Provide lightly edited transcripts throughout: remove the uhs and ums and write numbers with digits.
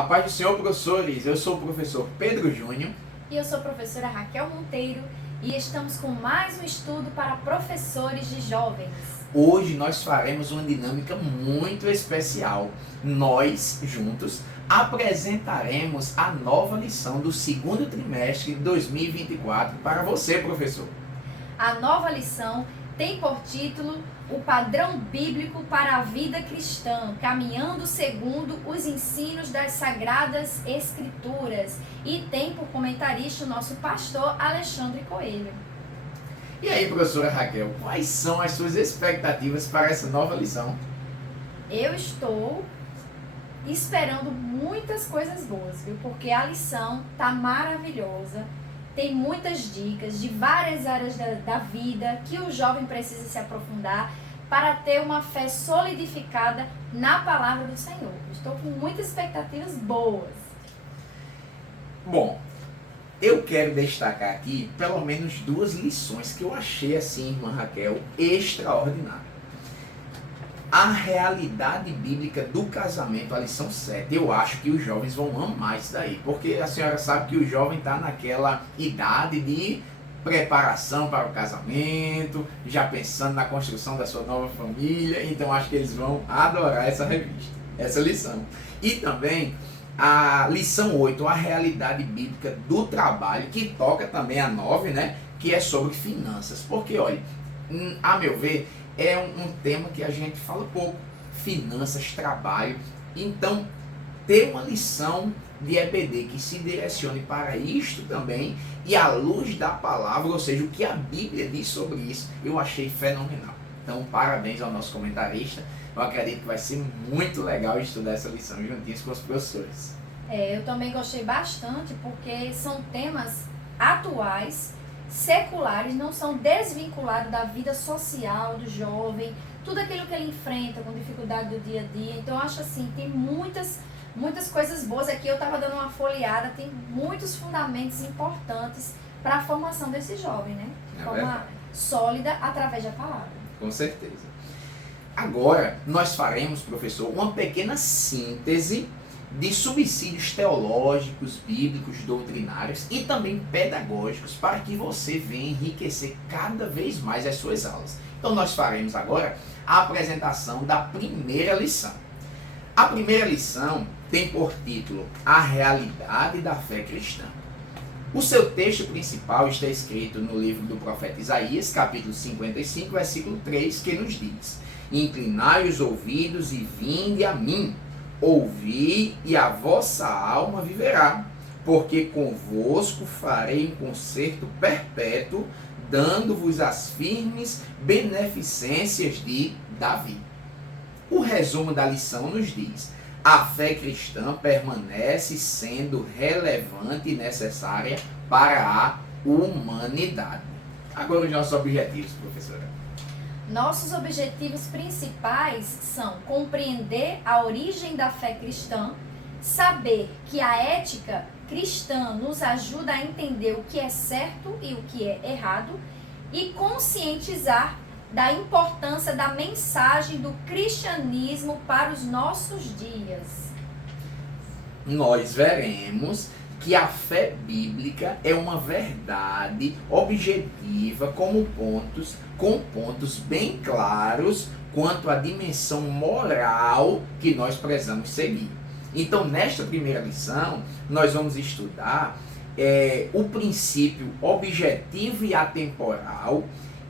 A paz do Senhor, professores. Eu sou o professor Pedro Júnior. E eu sou a professora Raquel Monteiro e estamos com mais um estudo para professores de jovens. Hoje nós faremos uma dinâmica muito especial. Nós, juntos, apresentaremos a nova lição do segundo trimestre de 2024 para você, professor. A nova lição tem por título O Padrão Bíblico para a Vida Cristã, caminhando segundo os ensinos das Sagradas Escrituras. E tem por comentarista o nosso pastor Alexandre Coelho. E aí, professora Raquel, quais são as suas expectativas para essa nova lição? Eu estou esperando muitas coisas boas, viu? Porque a lição tá maravilhosa. Tem muitas dicas de várias áreas da vida que o jovem precisa se aprofundar para ter uma fé solidificada na palavra do Senhor. Estou com muitas expectativas boas. Bom, eu quero destacar aqui pelo menos duas lições que eu achei assim, irmã Raquel, extraordinária. A realidade bíblica do casamento, a lição 7, eu acho que os jovens vão amar isso daí, porque a senhora sabe que o jovem está naquela idade de preparação para o casamento, já pensando na construção da sua nova família, então acho que eles vão adorar essa revista, essa lição. E também a lição 8, a realidade bíblica do trabalho, que toca também a 9, né, que é sobre finanças, porque olha, a meu ver, é um tema que a gente fala pouco, finanças, trabalho. Então, ter uma lição de EBD que se direcione para isto também, e à luz da palavra, ou seja, o que a Bíblia diz sobre isso, eu achei fenomenal. Então, parabéns ao nosso comentarista. Eu acredito que vai ser muito legal estudar essa lição juntinhos com os professores. Eu também gostei bastante, porque são temas atuais, seculares, não são desvinculados da vida social do jovem, tudo aquilo que ele enfrenta com dificuldade do dia a dia. Então eu acho assim, tem muitas coisas boas aqui. Eu estava dando uma folheada, tem muitos fundamentos importantes para a formação desse jovem, né? De forma sólida através da palavra. Com certeza. Agora nós faremos, professor, uma pequena síntese de subsídios teológicos, bíblicos, doutrinários e também pedagógicos para que você venha enriquecer cada vez mais as suas aulas. Então nós faremos agora a apresentação da primeira lição. A primeira lição tem por título A Realidade da Fé Cristã. O seu texto principal está escrito no livro do profeta Isaías, capítulo 55, versículo 3, que nos diz: Inclinai os ouvidos e vinde a mim. Ouvi e a vossa alma viverá, porque convosco farei um concerto perpétuo, dando-vos as firmes beneficências de Davi. O resumo da lição nos diz: a fé cristã permanece sendo relevante e necessária para a humanidade. Agora os nossos objetivos, professora. Nossos objetivos principais são compreender a origem da fé cristã, saber que a ética cristã nos ajuda a entender o que é certo e o que é errado e conscientizar da importância da mensagem do cristianismo para os nossos dias. Nós veremos que a fé bíblica é uma verdade objetiva com pontos bem claros quanto à dimensão moral que nós precisamos seguir. Então, nesta primeira lição, nós vamos estudar o princípio objetivo e atemporal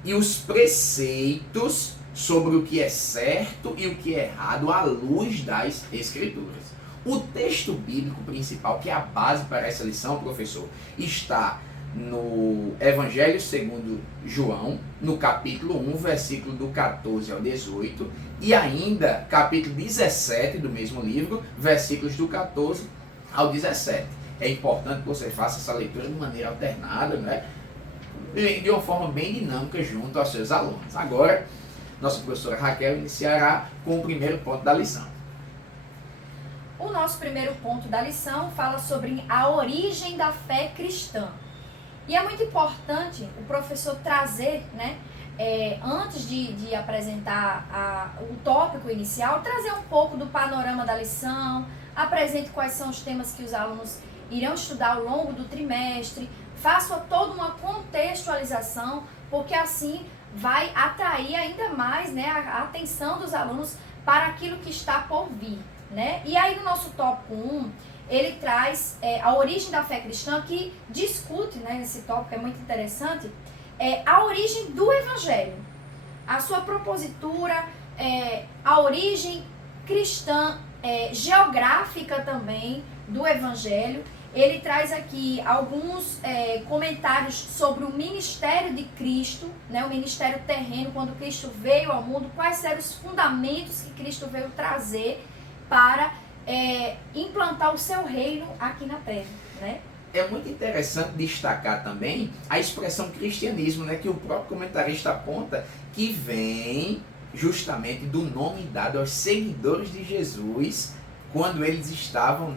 e os preceitos sobre o que é certo e o que é errado à luz das Escrituras. O texto bíblico principal, que é a base para essa lição, professor, está no Evangelho segundo João, no capítulo 1, versículo do 14 ao 18, e ainda capítulo 17 do mesmo livro, versículos do 14 ao 17. É importante que você faça essa leitura de maneira alternada, né? De uma forma bem dinâmica junto aos seus alunos. Agora, nossa professora Raquel iniciará com o primeiro ponto da lição. O nosso primeiro ponto da lição fala sobre a origem da fé cristã. E é muito importante o professor trazer, né, antes de apresentar o tópico inicial, trazer um pouco do panorama da lição, apresente quais são os temas que os alunos irão estudar ao longo do trimestre, faça toda uma contextualização, porque assim vai atrair ainda mais, né, a atenção dos alunos para aquilo que está por vir, né? E aí no nosso tópico 1, ele traz a origem da fé cristã, que discute, né, esse tópico é muito interessante, a origem do evangelho, a sua propositura, a origem cristã, geográfica também do evangelho. Ele traz aqui alguns comentários sobre o ministério de Cristo, né, o ministério terreno, quando Cristo veio ao mundo, quais eram os fundamentos que Cristo veio trazer para implantar o seu reino aqui na Terra, né? É muito interessante destacar também a expressão cristianismo, né, que o próprio comentarista aponta que vem justamente do nome dado aos seguidores de Jesus quando eles estavam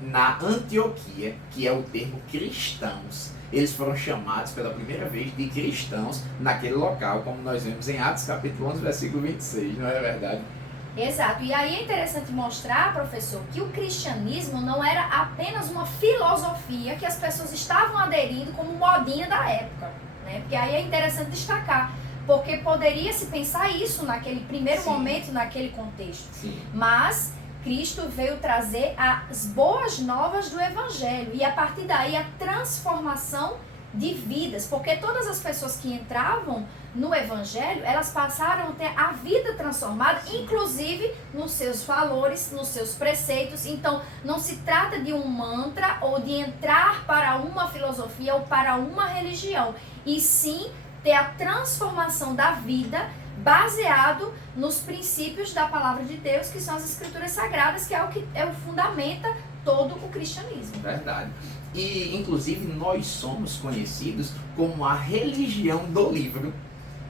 na Antioquia, que é o termo cristãos. Eles foram chamados pela primeira vez de cristãos naquele local, como nós vemos em Atos capítulo 11, versículo 26, não é verdade? Exato. E aí é interessante mostrar, professor, que o cristianismo não era apenas uma filosofia que as pessoas estavam aderindo como modinha da época, né? Porque aí é interessante destacar, porque poderia se pensar isso naquele primeiro Sim. momento, naquele contexto. Sim. Mas Cristo veio trazer as boas novas do evangelho e a partir daí a transformação de vidas, porque todas as pessoas que entravam no evangelho, elas passaram a ter a vida transformada, inclusive nos seus valores, nos seus preceitos. Então, não se trata de um mantra ou de entrar para uma filosofia ou para uma religião, e sim ter a transformação da vida baseado nos princípios da palavra de Deus, que são as escrituras sagradas, que é o fundamenta todo o cristianismo. Verdade. E, inclusive, nós somos conhecidos como a religião do livro.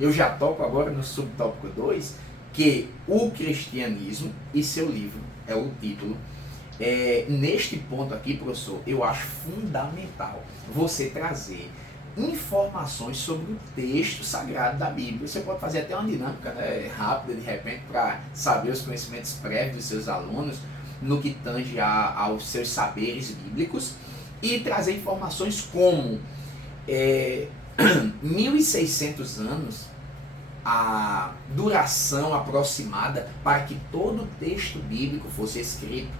Eu já toco agora no subtópico 2, que o cristianismo e seu livro é o título. Neste ponto aqui, professor, eu acho fundamental você trazer informações sobre o texto sagrado da Bíblia. Você pode fazer até uma dinâmica, né, rápida, de repente, para saber os conhecimentos prévios dos seus alunos no que tange aos seus saberes bíblicos, e trazer informações como 1.600 anos, a duração aproximada para que todo o texto bíblico fosse escrito,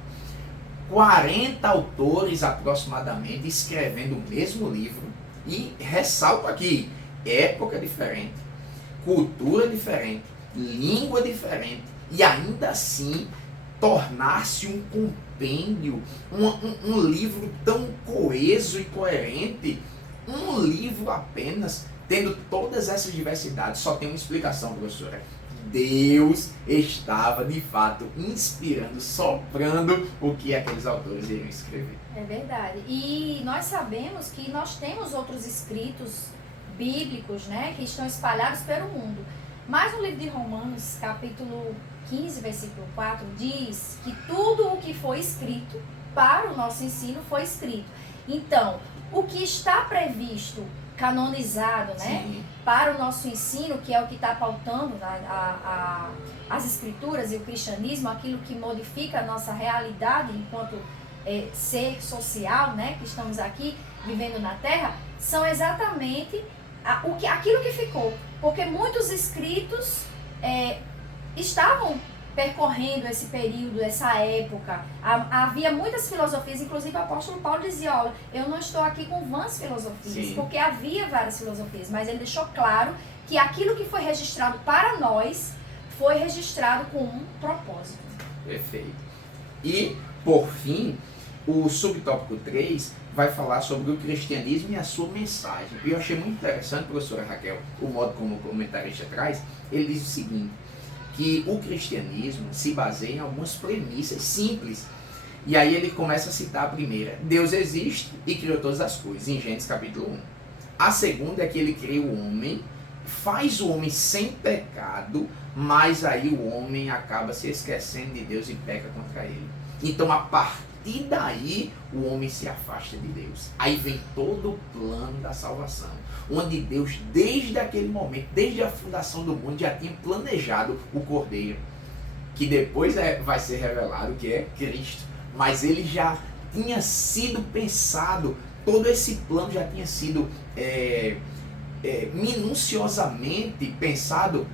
40 autores aproximadamente escrevendo o mesmo livro, e ressalto aqui, época diferente, cultura diferente, língua diferente, e ainda assim tornar-se um compêndio, um livro tão coeso e coerente, um livro apenas, tendo todas essas diversidades. Só tem uma explicação, professora. Deus estava, de fato, inspirando, soprando o que aqueles autores iriam escrever. É verdade. E nós sabemos que nós temos outros escritos bíblicos, né, que estão espalhados pelo mundo. Mas no livro de Romanos, capítulo 15, versículo 4, diz que tudo o que foi escrito para o nosso ensino foi escrito. Então, o que está previsto, canonizado, né, Sim. para o nosso ensino, que é o que está pautando as escrituras e o cristianismo, aquilo que modifica a nossa realidade enquanto ser social, né, que estamos aqui vivendo na Terra, são exatamente aquilo que ficou. Porque muitos escritos estavam percorrendo esse período, essa época. Havia muitas filosofias, inclusive o apóstolo Paulo dizia, olha, eu não estou aqui com vãs filosofias, Sim. porque havia várias filosofias, mas ele deixou claro que aquilo que foi registrado para nós foi registrado com um propósito. Perfeito. E, por fim, o subtópico 3 vai falar sobre o cristianismo e a sua mensagem. E eu achei muito interessante, professora Raquel, o modo como o comentarista traz. Ele diz o seguinte, que o cristianismo se baseia em algumas premissas simples. E aí ele começa a citar a primeira: Deus existe e criou todas as coisas, em Gênesis capítulo 1. A segunda é que ele cria o homem, faz o homem sem pecado, mas aí o homem acaba se esquecendo de Deus e peca contra ele. Então, a partir daí, o homem se afasta de Deus. Aí vem todo o plano da salvação, onde Deus, desde aquele momento, desde a fundação do mundo, já tinha planejado o Cordeiro. que depois vai ser revelado que é Cristo. Mas ele já tinha sido pensado, todo esse plano já tinha sido minuciosamente pensado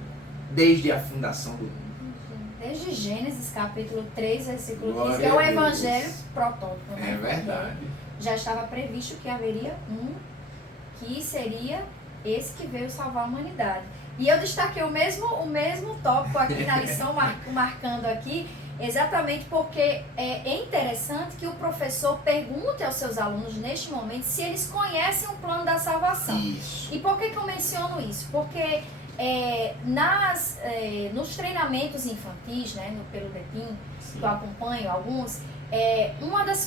desde a fundação do mundo. Desde Gênesis capítulo 3, versículo 15, Glória que é o a Deus. evangelho protótipo. É verdade. Já estava previsto que haveria um que seria esse que veio salvar a humanidade. E eu destaquei o mesmo tópico aqui na lição, marcando aqui, exatamente porque é interessante que o professor pergunte aos seus alunos neste momento se eles conhecem o plano da salvação. Isso. E por que eu menciono isso? Porque nos treinamentos infantis, né, pelo DEPIM, que eu acompanho alguns, os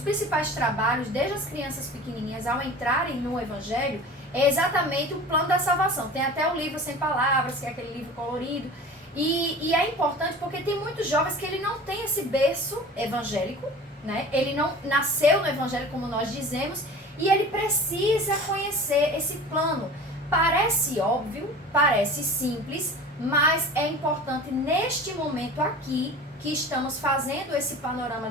principais trabalhos, desde as crianças pequenininhas ao entrarem no Evangelho, é exatamente o plano da salvação. Tem até o livro Sem Palavras, que é aquele livro colorido. E é importante porque tem muitos jovens que ele não tem esse berço evangélico, né? Ele não nasceu no Evangelho, como nós dizemos, e ele precisa conhecer esse plano. Parece óbvio, parece simples, mas é importante neste momento aqui, que estamos fazendo esse panorama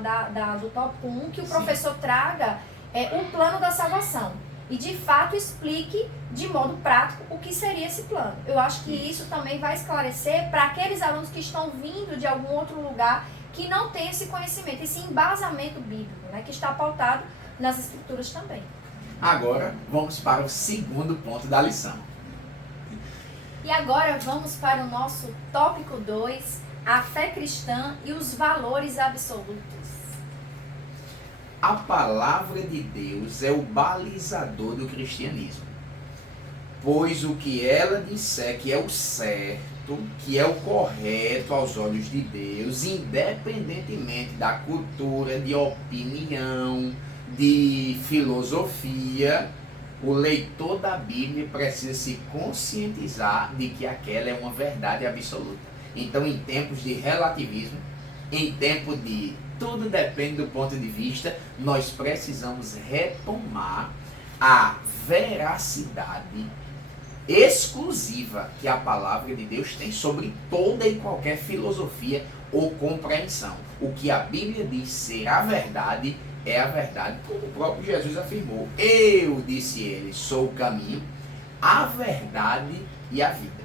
do tópico 1, que o professor traga o plano da salvação. E de fato explique de modo prático o que seria esse plano. Eu acho que isso também vai esclarecer para aqueles alunos que estão vindo de algum outro lugar que não tem esse conhecimento, esse embasamento bíblico, né, que está pautado nas escrituras também. Agora vamos para o segundo ponto da lição. E agora vamos para o nosso tópico 2, a fé cristã e os valores absolutos. A palavra de Deus é o balizador do cristianismo, pois o que ela disser que é o certo, que é o correto aos olhos de Deus, independentemente da cultura, de opinião, de filosofia, o leitor da Bíblia precisa se conscientizar de que aquela é uma verdade absoluta. Então, em tempos de relativismo, em tempo de tudo depende do ponto de vista, nós precisamos retomar a veracidade exclusiva que a palavra de Deus tem sobre toda e qualquer filosofia ou compreensão. O que a Bíblia diz ser a verdade é a verdade, como o próprio Jesus afirmou. Eu, disse ele, sou o caminho, a verdade e a vida.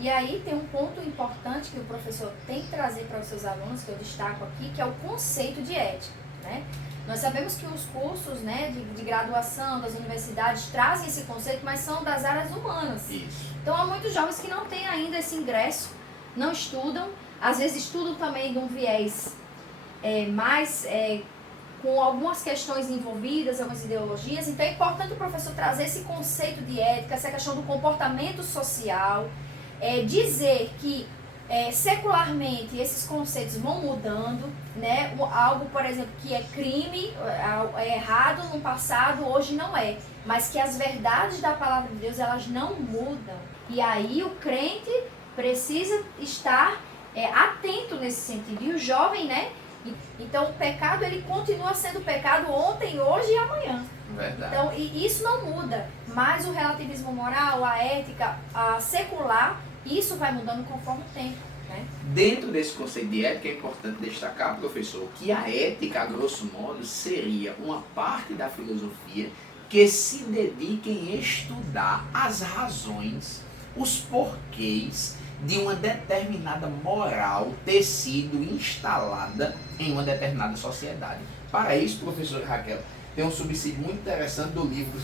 E aí tem um ponto importante que o professor tem que trazer para os seus alunos, que eu destaco aqui, que é o conceito de ética, né? Nós sabemos que os cursos, né, de graduação das universidades trazem esse conceito, mas são das áreas humanas. Isso. Então há muitos jovens que não têm ainda esse ingresso, não estudam, às vezes estudam também de um viés com algumas questões envolvidas, algumas ideologias. Então é importante o professor trazer esse conceito de ética, essa questão do comportamento social, dizer que secularmente esses conceitos vão mudando, né? Algo, por exemplo, que é crime, é errado no passado, hoje não é, mas que as verdades da palavra de Deus, elas não mudam. E aí o crente precisa estar atento nesse sentido. E o jovem, né? Então o pecado, ele continua sendo pecado ontem, hoje e amanhã. Verdade. Então, e isso não muda, mas o relativismo moral, a ética, a secular, isso vai mudando conforme o tempo, né? Dentro desse conceito de ética é importante destacar, professor, que a ética, a grosso modo, seria uma parte da filosofia que se dedica em estudar as razões, os porquês de uma determinada moral ter sido instalada em uma determinada sociedade. Para isso, professor Raquel, tem um subsídio muito interessante do livro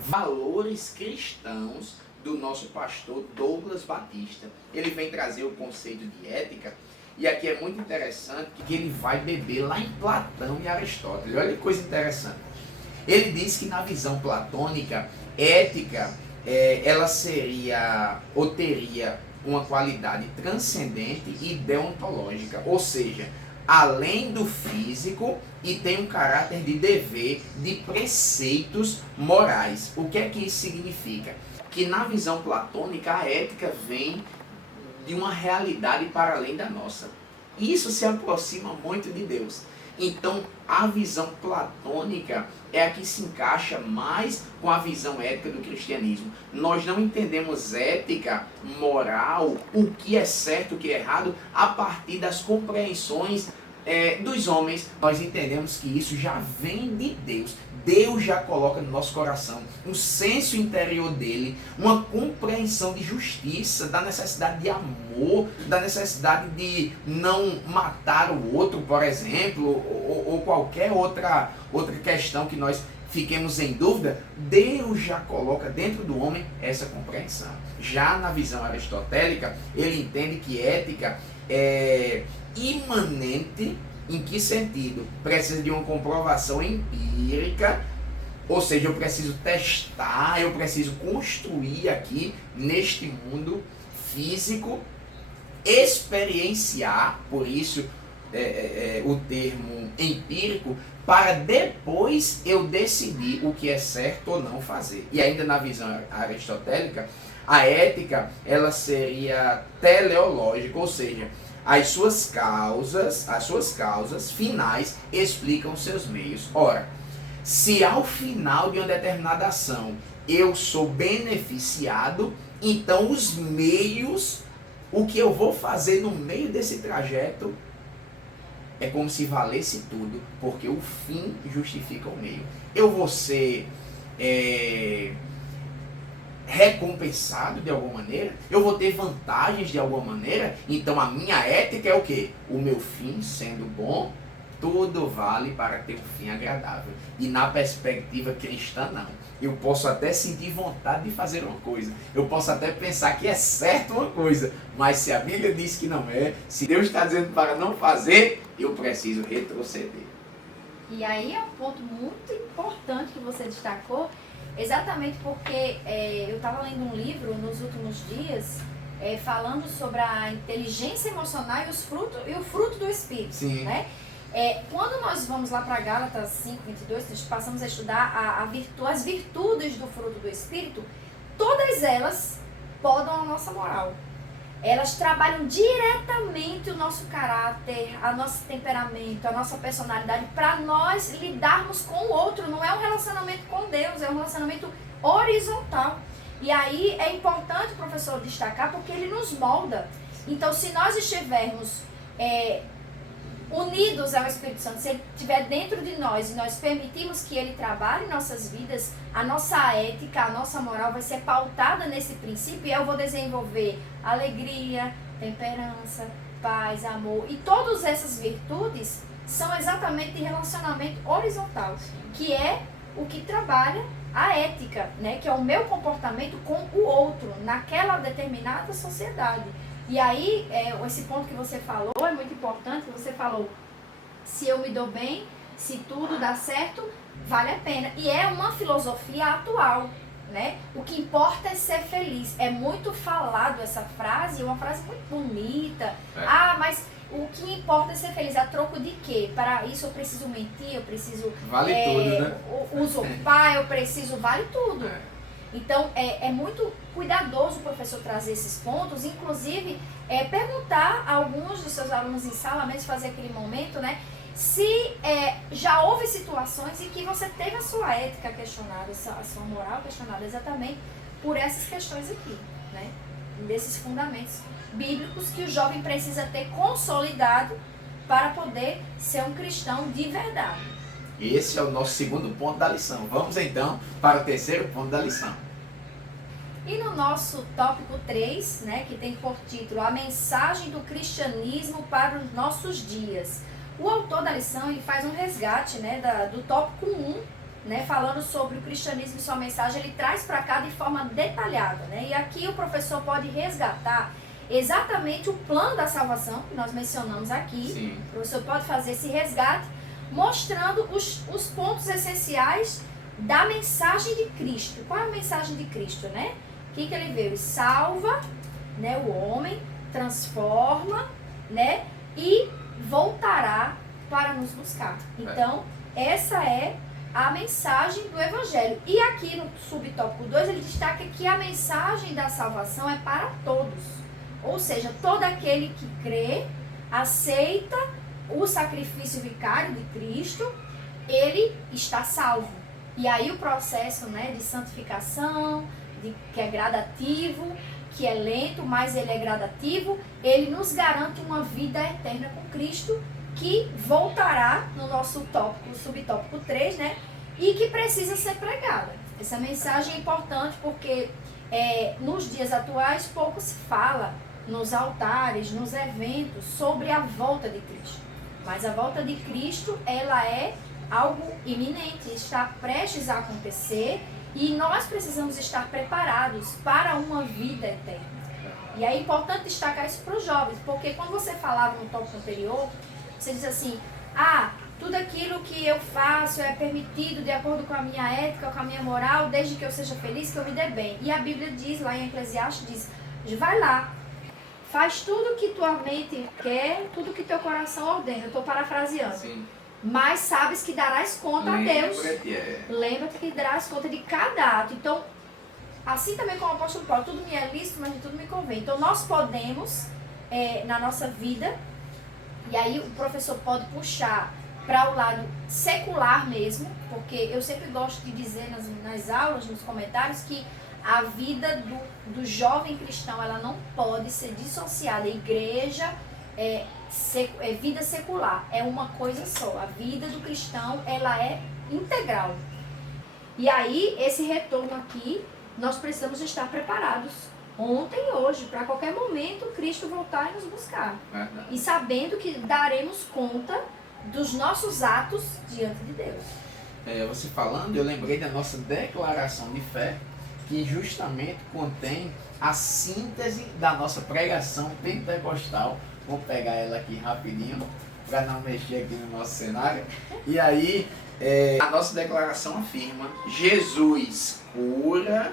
Valores Cristãos, do nosso pastor Douglas Batista. Ele vem trazer o conceito de ética, e aqui é muito interessante que ele vai beber lá em Platão e Aristóteles. Olha que coisa interessante. Ele diz que na visão platônica, ética, ela seria ou teria uma qualidade transcendente e deontológica, ou seja, além do físico, e tem um caráter de dever, de preceitos morais. O que é que isso significa? Que na visão platônica a ética vem de uma realidade para além da nossa. Isso se aproxima muito de Deus. Então, a visão platônica é a que se encaixa mais com a visão ética do cristianismo. Nós não entendemos ética, moral, o que é certo, o que é errado, a partir das compreensões dos homens. Nós entendemos que isso já vem de Deus. Deus já coloca no nosso coração um senso interior dele, uma compreensão de justiça, da necessidade de amor, da necessidade de não matar o outro, por exemplo, ou qualquer outra questão que nós fiquemos em dúvida. Deus já coloca dentro do homem essa compreensão. Já na visão aristotélica, ele entende que ética é imanente. Em que sentido? Precisa de uma comprovação empírica, ou seja, eu preciso testar, eu preciso construir aqui neste mundo físico, experienciar, por isso o termo empírico, para depois eu decidir o que é certo ou não fazer. E ainda na visão aristotélica, a ética ela seria teleológica, ou seja, as suas causas finais explicam seus meios. Ora, se ao final de uma determinada ação eu sou beneficiado, então os meios, o que eu vou fazer no meio desse trajeto, é como se valesse tudo, porque o fim justifica o meio. Eu vou ser recompensado de alguma maneira, eu vou ter vantagens de alguma maneira, então a minha ética é o quê? O meu fim sendo bom, tudo vale para ter um fim agradável. E na perspectiva cristã, não. Eu posso até sentir vontade de fazer uma coisa, eu posso até pensar que é certo uma coisa, mas se a Bíblia diz que não é, se Deus está dizendo para não fazer, eu preciso retroceder. E aí é um ponto muito importante que você destacou, exatamente porque eu estava lendo um livro nos últimos dias falando sobre a inteligência emocional e o fruto do Espírito. Sim. Né? Quando nós vamos lá para Gálatas 5:22, nós passamos a estudar as virtudes do fruto do Espírito, todas elas podam a nossa moral. Elas trabalham diretamente o nosso caráter, o nosso temperamento, a nossa personalidade, para nós lidarmos com o outro. Não é um relacionamento com Deus, é um relacionamento horizontal. E aí é importante o professor destacar, porque ele nos molda. Então, se nós estivermos unidos ao Espírito Santo, se ele estiver dentro de nós e nós permitirmos que ele trabalhe em nossas vidas, a nossa ética, a nossa moral vai ser pautada nesse princípio, e eu vou desenvolver alegria, temperança, paz, amor, e todas essas virtudes são exatamente de relacionamento horizontal, que é o que trabalha a ética, né? Que é o meu comportamento com o outro, naquela determinada sociedade. E aí, esse ponto que você falou é muito importante, que você falou, se eu me dou bem, se tudo dá certo, vale a pena. E é uma filosofia atual, né? O que importa é ser feliz. É muito falado essa frase, é uma frase muito bonita. Mas o que importa é ser feliz. A troco de quê? Para isso eu preciso mentir, eu preciso... Vale tudo, né? Usurpar, eu preciso... Vale tudo. Então, é muito cuidadoso o professor trazer esses pontos, inclusive perguntar a alguns dos seus alunos em sala, mesmo fazer aquele momento, né? Se já houve situações em que você teve a sua ética questionada, a sua moral questionada exatamente por essas questões aqui, né? Desses fundamentos bíblicos que o jovem precisa ter consolidado para poder ser um cristão de verdade. Esse é o nosso segundo ponto da lição. Vamos então para o terceiro ponto da lição. E no nosso tópico 3, né, que tem por título A Mensagem do Cristianismo para os Nossos Dias, o autor da lição ele faz um resgate, né, do tópico 1, né, falando sobre o cristianismo e sua mensagem. Ele traz para cá de forma detalhada, né, e aqui o professor pode resgatar exatamente o plano da salvação que nós mencionamos aqui. Sim. O professor pode fazer esse resgate mostrando os pontos essenciais da mensagem de Cristo. Qual é a mensagem de Cristo, né? O que ele veio? Ele salva, né, o homem, transforma, né, e voltará para nos buscar. Então, essa é a mensagem do Evangelho. E aqui no subtópico 2, ele destaca que a mensagem da salvação é para todos. Ou seja, todo aquele que crê, aceita o sacrifício vicário de Cristo, ele está salvo. E aí o processo, né, de santificação, que é gradativo, que é lento, mas ele é gradativo, ele nos garante uma vida eterna com Cristo, que voltará no nosso tópico, subtópico 3, né? E que precisa ser pregada. Essa mensagem é importante porque nos dias atuais pouco se fala nos altares, nos eventos, sobre a volta de Cristo. Mas a volta de Cristo, ela é algo iminente, está prestes a acontecer e nós precisamos estar preparados para uma vida eterna. E é importante destacar isso para os jovens, porque quando você falava no tópico anterior, você diz assim, tudo aquilo que eu faço é permitido de acordo com a minha ética, com a minha moral, desde que eu seja feliz, que eu me dê bem. E a Bíblia diz, lá em Eclesiastes, diz, vai lá, faz tudo que tua mente quer, tudo que teu coração ordena. Eu estou parafraseando. Sim. Mas sabes que darás conta a Deus. Lembra-te que darás conta de cada ato. Então, assim também como o apóstolo Paulo, tudo me é lícito, mas de tudo me convém. Então, nós podemos, na nossa vida, e aí o professor pode puxar para o lado secular mesmo, porque eu sempre gosto de dizer nas aulas, nos comentários, que a vida do jovem cristão, ela não pode ser dissociada. A igreja é vida secular, é uma coisa só. A vida do cristão, ela é integral. E aí, esse retorno aqui, nós precisamos estar preparados ontem e hoje, para qualquer momento Cristo voltar e nos buscar. E sabendo que daremos conta dos nossos atos diante de Deus. Você falando, eu lembrei da nossa declaração de fé, que justamente contém a síntese da nossa pregação pentecostal. Vou pegar ela aqui rapidinho, para não mexer aqui no nosso cenário. E aí, a nossa declaração afirma: Jesus cura,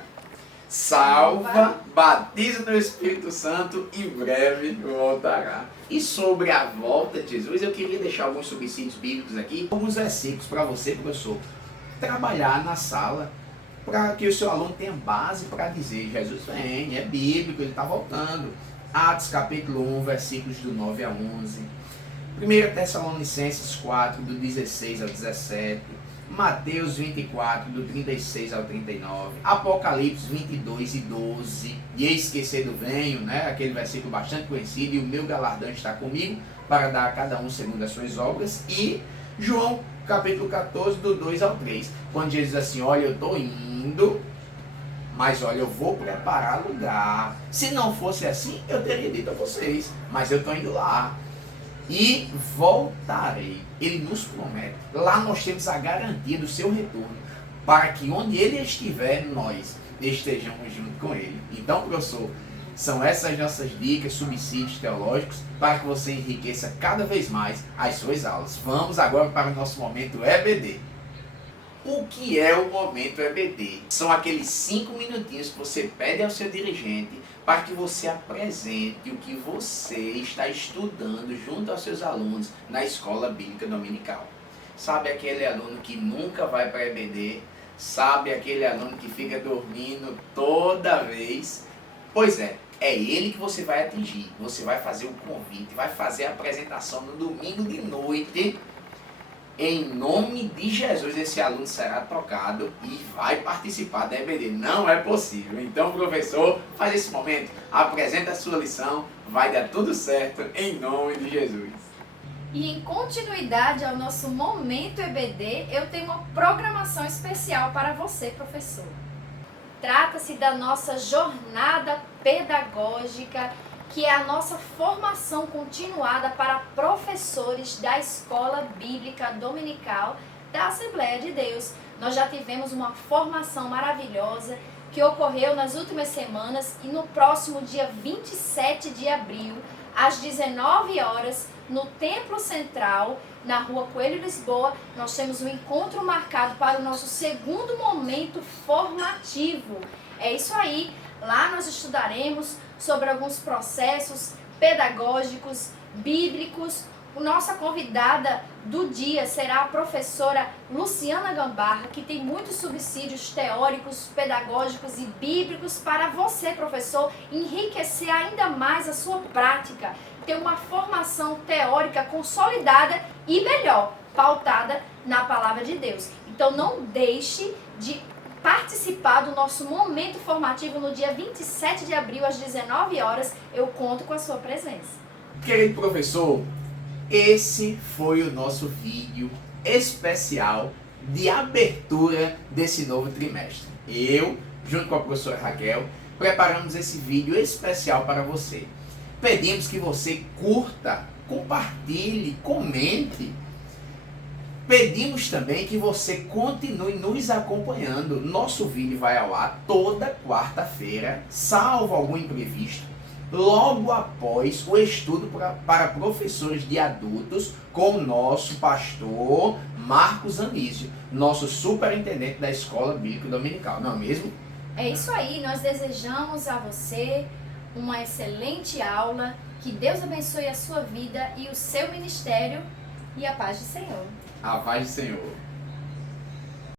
salva, batiza no Espírito Santo e breve voltará. E sobre a volta de Jesus, eu queria deixar alguns subsídios bíblicos aqui, alguns versículos para você, professor, trabalhar na sala, para que o seu aluno tenha base para dizer: Jesus vem, é bíblico, ele está voltando. Atos capítulo 1, versículos do 9 a 11. 1 Tessalonicenses 4, do 16 ao 17. Mateus 24, do 36 ao 39. Apocalipse 22 e 12. E eis que cedo venho, né? Aquele versículo bastante conhecido. E o meu galardão está comigo, para dar a cada um segundo as suas obras. E João capítulo 14, do 2 ao 3. Quando Jesus diz assim: olha, eu estou indo, mas olha, eu vou preparar lugar. Se não fosse assim, eu teria dito a vocês, mas eu estou indo lá. E voltarei. Ele nos promete. Lá nós temos a garantia do seu retorno, para que onde ele estiver, nós estejamos junto com ele. Então, professor, são essas nossas dicas, subsídios teológicos, para que você enriqueça cada vez mais as suas aulas. Vamos agora para o nosso momento EBD. O que é o momento EBD? São aqueles 5 minutinhos que você pede ao seu dirigente para que você apresente o que você está estudando junto aos seus alunos na escola bíblica dominical. Sabe aquele aluno que nunca vai para EBD? Sabe aquele aluno que fica dormindo toda vez? Pois é ele que você vai atingir. Você vai fazer o convite, vai fazer a apresentação no domingo de noite. Em nome de Jesus, esse aluno será tocado e vai participar da EBD. Não é possível. Então, professor, faz esse momento, apresenta a sua lição, vai dar tudo certo, em nome de Jesus. E em continuidade ao nosso momento EBD, eu tenho uma programação especial para você, professor. Trata-se da nossa jornada pedagógica, que é a nossa formação continuada para professores da Escola Bíblica Dominical da Assembleia de Deus. Nós já tivemos uma formação maravilhosa que ocorreu nas últimas semanas e no próximo dia 27 de abril, às 19 horas, no Templo Central, na Rua Coelho, Lisboa, nós temos um encontro marcado para o nosso segundo momento formativo. É isso aí, lá nós estudaremos sobre alguns processos pedagógicos, bíblicos. Nossa convidada do dia será a professora Luciana Gambarra, que tem muitos subsídios teóricos, pedagógicos e bíblicos para você, professor, enriquecer ainda mais a sua prática ter uma formação teórica consolidada e melhor, pautada na palavra de Deus. Então não deixe de participar do nosso momento formativo no dia 27 de abril, às 19 horas. Eu conto com a sua presença. Querido professor, esse foi o nosso vídeo especial de abertura desse novo trimestre. Eu, junto com a professora Raquel, preparamos esse vídeo especial para você. Pedimos que você curta, compartilhe, comente. Pedimos também que você continue nos acompanhando. Nosso vídeo vai ao ar toda quarta-feira, salvo algum imprevisto, logo após o estudo para professores de adultos com o nosso pastor Marcos Anísio, nosso superintendente da Escola Bíblica Dominical, não é mesmo? É isso aí, nós desejamos a você uma excelente aula, que Deus abençoe a sua vida e o seu ministério, e a paz do Senhor. A paz do Senhor.